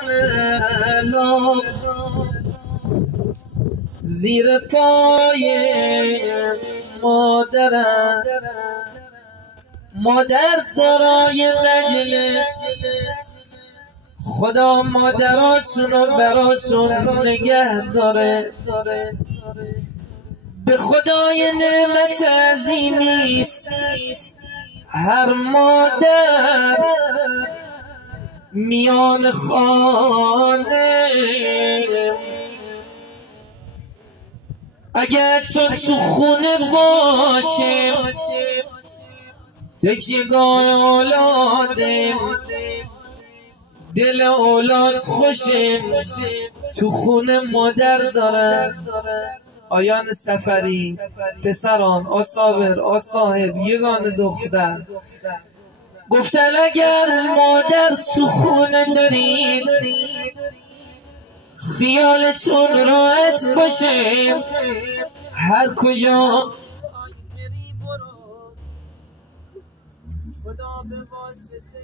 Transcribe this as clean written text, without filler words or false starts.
میان لب زیر پای مادرم، مادر دارای مجلس، خدا مادراتونو براتون نگه داره. به خدای نعمت عظیمیست هر مادر میان خانه. اگر تو خونه باشه تکیهگاه اولادم، دل اولاد خوشه تو خونه مادر داره. آیان سفری، پسران، آصابر، آصاحب، یگان دختر گفتن اگر مادر تو خونه دارید خیالتون راحت باشه، هر کجا خدا به واسطه